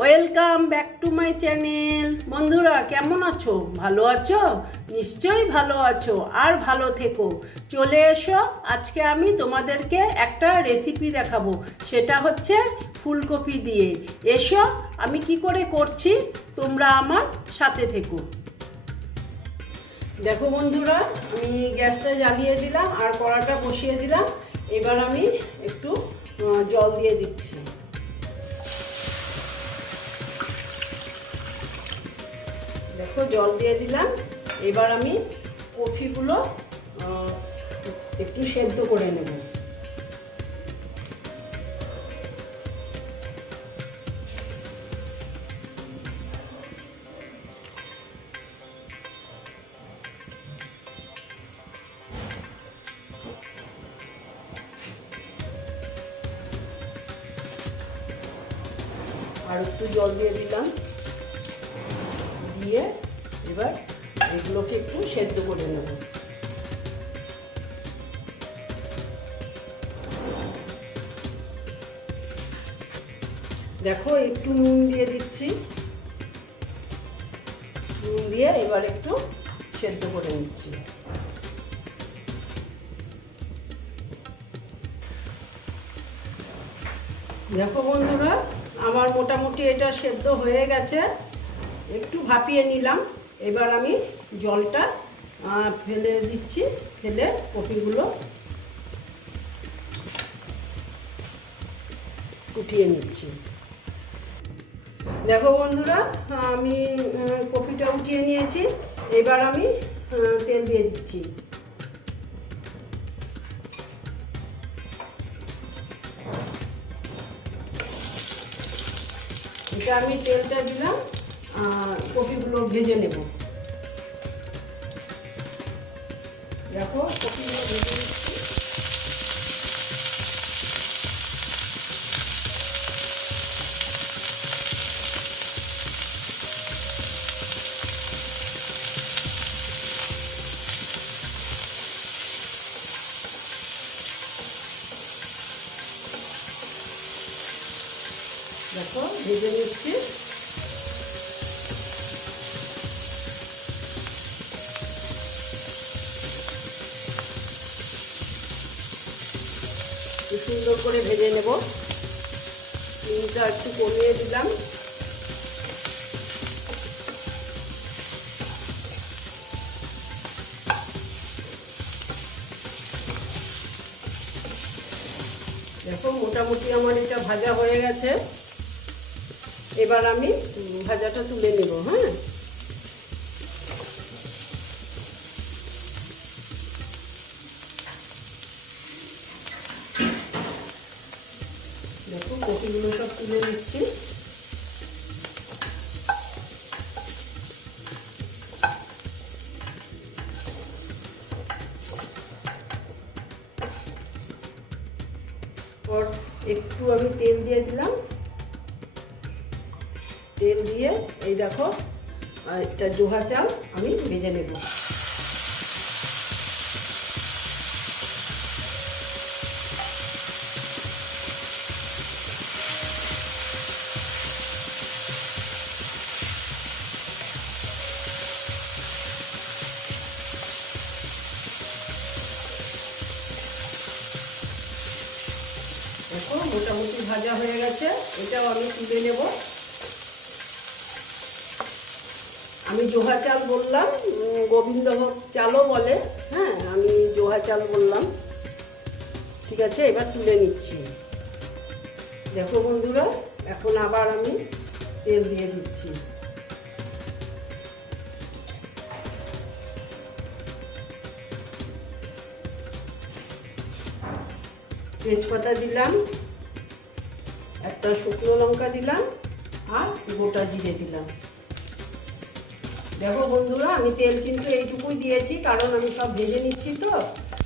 Welcome back to my channel বন্ধুরা, কেমন আছো? ভালো আছো? নিশ্চয়ই ভালো আছো, আর ভালো থেকো। চলে এসো, আজকে আমি তোমাদেরকে একটা রেসিপি দেখাবো। সেটা হচ্ছে ফুলকপি দিয়ে। এসো, আমি কি করে করছি? তোমরা আমার সাথে থেকো। দেখো বন্ধুরা, আমি গ্যাসটা জ্বালিয়ে দিলাম আর কড়াটা বসিয়ে দিলাম। এবার আমি একটু জল দিয়ে দিচ্ছি। দেখো, জল দিয়ে দিলাম। এবার আমি কফিগুলো একটু সেদ্ধ করে নেব। আর একটু জল দিয়ে দিলাম। দেখো, একটু নুন দিয়ে দিচ্ছি। নুন দিয়ে এবার একটু সেদ্ধ করে নিচ্ছি। দেখো বন্ধুরা, আমার মোটামুটি এটা সেদ্ধ হয়ে গেছে। একটু ভাপিয়ে নিলাম। এবার আমি জলটা ফেলে দিচ্ছি, ফেলে কপিগুলো কুটিয়ে নিচ্ছি। দেখো বন্ধুরা, আমি কপিটা উঠিয়ে নিয়েছি, এবার আমি তেল দিয়ে দিচ্ছি। এটা আমি তেলটা দিলাম, আর কপিগুলো ভেজে নেব। দেখো কপিগুলো ভেজে নিচ্ছি দেখো ভেজে নিচ্ছি। সুন্দর করে ভেজে নেব। চিনিটা একটু কমিয়ে দিলাম। দেখো মোটামুটি আমার এটা ভাজা হয়ে গেছে। এবার আমি ভাজাটা তুলে নেব হ্যাঁ? দেখো, কপিগুলো সব তুলে নিচ্ছি। একটু আমি তেল দিয়ে দিলাম। তেল দিয়ে এই দেখো একটা জোহা চাল আমি ভেজে নেব। দেখো, মোটামুটি ভাজা হয়ে গেছে, এটাও আমি তুলে নেব। আমি জোহা চাল বললাম গোবিন্দভোগ চালও বলে। হ্যাঁ আমি জোহা চাল বললাম। ঠিক আছে, এবার তুলে নিচ্ছি। দেখো বন্ধুরা, এখন আবার আমি তেল দিয়ে দিচ্ছি। তেজপাতা দিলাম, একটা শুকনো লঙ্কা দিলাম, আর গোটা জিরে দিলাম। দেখো বন্ধুরা, আমি তেল কিন্তু এইটুকুই দিয়েছি, কারণ আমি সব ভেজে নিচ্ছি তো,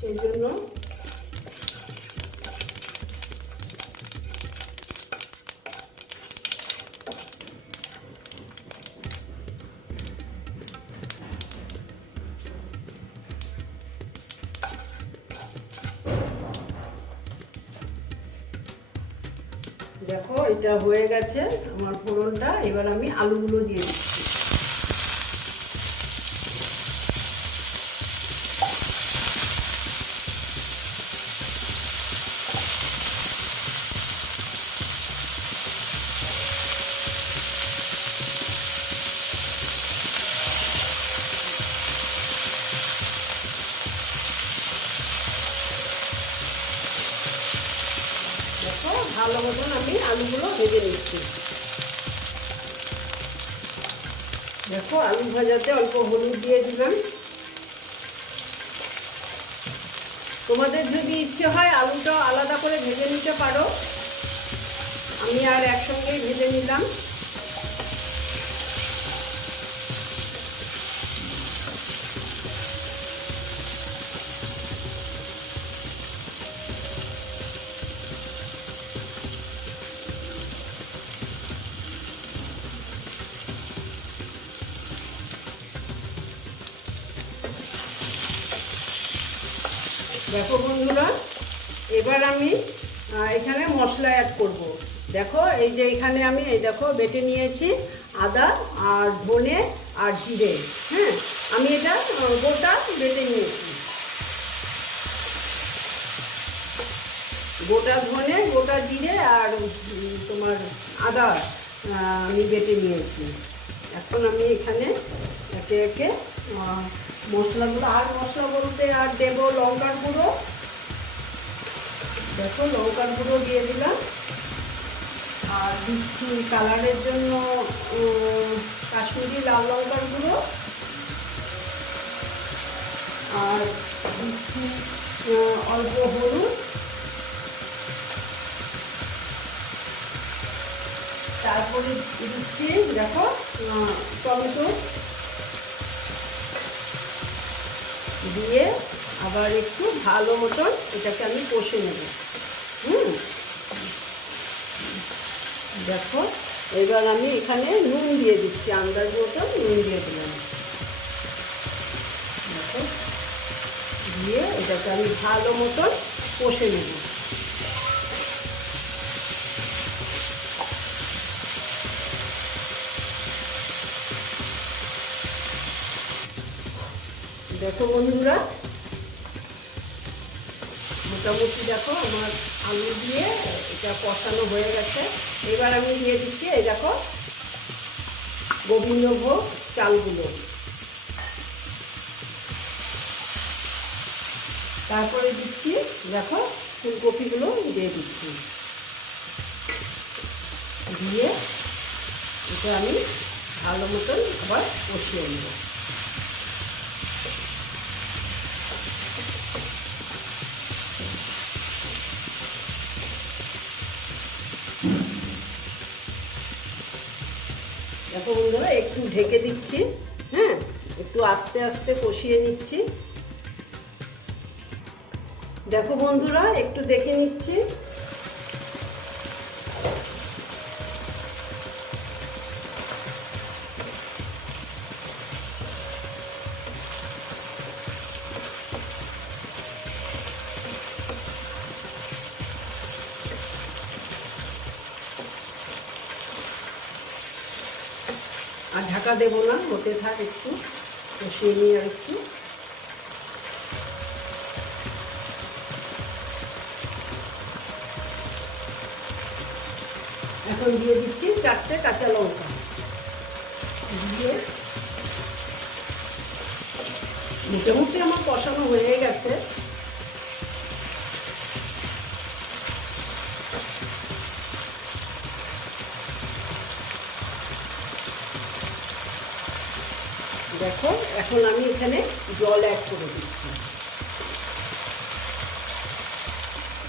সেই জন্য। দেখো, এটা হয়ে গেছে আমার ফোড়নটা, এবার আমি আলুগুলো দিয়ে দিচ্ছি দেখো ভালো মতন আমি আলুগুলো ভেজে নিচ্ছি। দেখো, আলু ভাজাতে অল্প হলুদ দিয়ে দিলাম। তোমাদের যদি ইচ্ছে হয় আলুটা আলাদা করে ভেজে নিতে পারো। আমি আর একসঙ্গেই ভেজে নিলাম। দেখো বন্ধুরা, এবার আমি এখানে মশলা অ্যাড করব। দেখো, এই যে এখানে আমি, এই দেখো, বেটে নিয়েছি আদা আর ধনে আর জিরে হ্যাঁ? আমি এটা গোটা বেটে নিয়েছি। গোটা ধনে, গোটা জিরে আর তোমার আদা আমি বেটে নিয়েছি। এখন আমি এখানে একে একে আহ, মশলাগুলো আর মশলা বলতে আর দেবো লঙ্কার গুঁড়ো। দেখো লঙ্কার গুঁড়ো দিয়ে দিলাম। আর দিচ্ছি কালারের জন্য কাশ্মীরি লাল লঙ্কার গুঁড়ো। আর দিচ্ছি অল্প হলুদ। তারপরে দিচ্ছি দেখো টমেটো। দিয়ে আবার একটু ভালো মতন এটাকে আমি কষে নেব। হুম? দেখো, এবার আমি এখানে নুন দিয়ে দিচ্ছি, আন্দাজ মতন নুন দিয়ে দিলাম। দেখো, দিয়ে এটাকে আমি ভালো মতন কষে নেব। দেখো বন্ধুরা, মোটামুটি দেখো আমার আলু দিয়ে এটা কষানো হয়ে গেছে। এবার আমি দিয়ে দিচ্ছি এই দেখো গোবিন্দভোগ চালগুলো। তারপরে দিচ্ছি দেখো ফুলকপিগুলো দিয়ে দিচ্ছি। দিয়ে এটা আমি ভালো মতন আবার কষিয়ে নেব। দেখো বন্ধুরা, একটু ঢেকে দিচ্ছি হ্যাঁ? একটু আস্তে আস্তে কষিয়ে নিচ্ছি। দেখো বন্ধুরা, একটু দেখে নিচ্ছি। আর ঢাকা দেবো না হতে থাক একটু, কষিয়ে নিয়ে আর একটু। এখন দিয়ে দিচ্ছি চারটে কাঁচা লঙ্কা। দিয়ে মোটামুটি আমার কষানো হয়ে গেছে। দেখো, এখন আমি এখানে জল অ্যাড করে দিচ্ছি।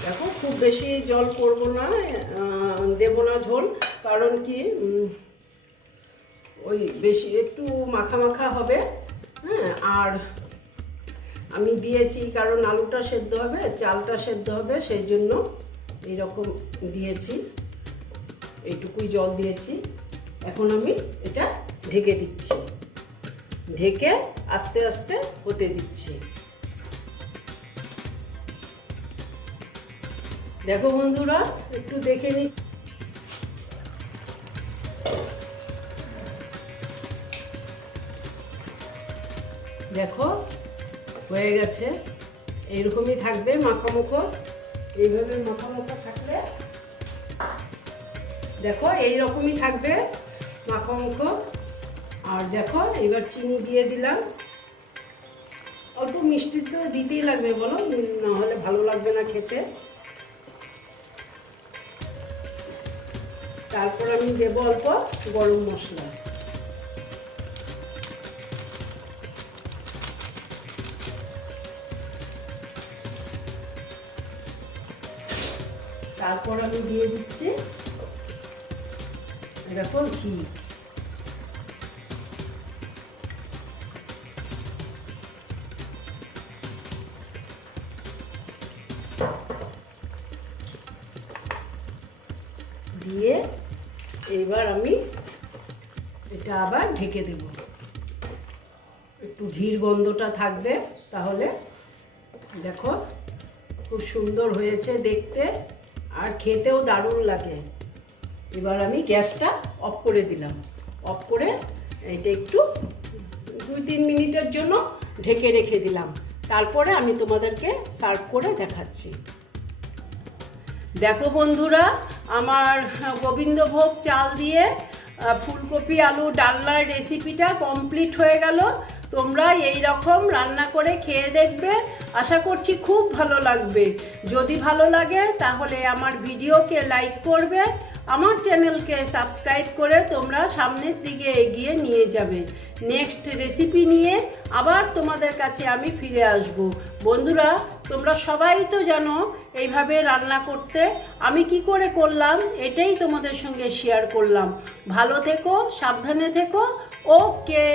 দেখো, খুব বেশি জল করব না দেবো না ঝোল, কারণ কি ওই বেশি একটু মাখা মাখা হবে হ্যাঁ আর আমি দিয়েছি, কারণ আলুটা সেদ্ধ হবে, চালটা সেদ্ধ হবে, সেই জন্য এইরকম দিয়েছি, এইটুকুই জল দিয়েছি। এখন আমি এটা ঢেকে দিচ্ছি। ঢেকে আস্তে আস্তে হতে দিচ্ছি। দেখো বন্ধুরা, একটু দেখে নি দেখো, হয়ে গেছে। এইরকমই থাকবে মাখামুখো। এইভাবে মাখামুখো থাকলে দেখো এই রকমই থাকবে মাখামুখো। আর দেখো, এবার চিনি দিয়ে দিলাম। অল্প মিষ্টি তো দিতেই লাগবে বলো, না হলে ভালো লাগবে না খেতে। তারপর আমি দেবো অল্প গরম মশলা। তারপর আমি দিয়ে দিচ্ছি এরকম ঘি। দিয়ে এবার আমি এটা আবার ঢেকে দেব। একটু ঘির গন্ধটা থাকবে, তাহলে দেখো খুব সুন্দর হয়েছে দেখতে আর খেতেও দারুণ লাগে। এবার আমি গ্যাসটা অফ করে দিলাম। অফ করে এটা একটু দুই তিন মিনিটের জন্য ঢেকে রেখে দিলাম। তারপরে আমি তোমাদেরকে সার্ভ করে দেখাচ্ছি। দেখো বন্ধুরা, আমার গোবিন্দভোগ চাল দিয়ে ফুলকপি, আলু ডালনার রেসিপিটা কমপ্লিট হয়ে গেল। তোমরা এই রকম রান্না করে খেয়ে দেখবে। আশা করছি খুব ভালো লাগবে। যদি ভালো লাগে, তাহলে আমার ভিডিওকে লাইক করবে। আমার চ্যানেলকে সাবস্ক্রাইব করে তোমরা সামনের দিকে এগিয়ে নিয়ে যাবে। নেক্সট রেসিপি নিয়ে আবার তোমাদের কাছে আমি ফিরে আসব। বন্ধুরা, তোমরা সবাই তো জানো এইভাবে রান্না করতে। আমি কি করে করলাম, এটাই তোমাদের সঙ্গে শেয়ার করলাম। ভালো থেকো, সাবধানে থেকো। ওকে।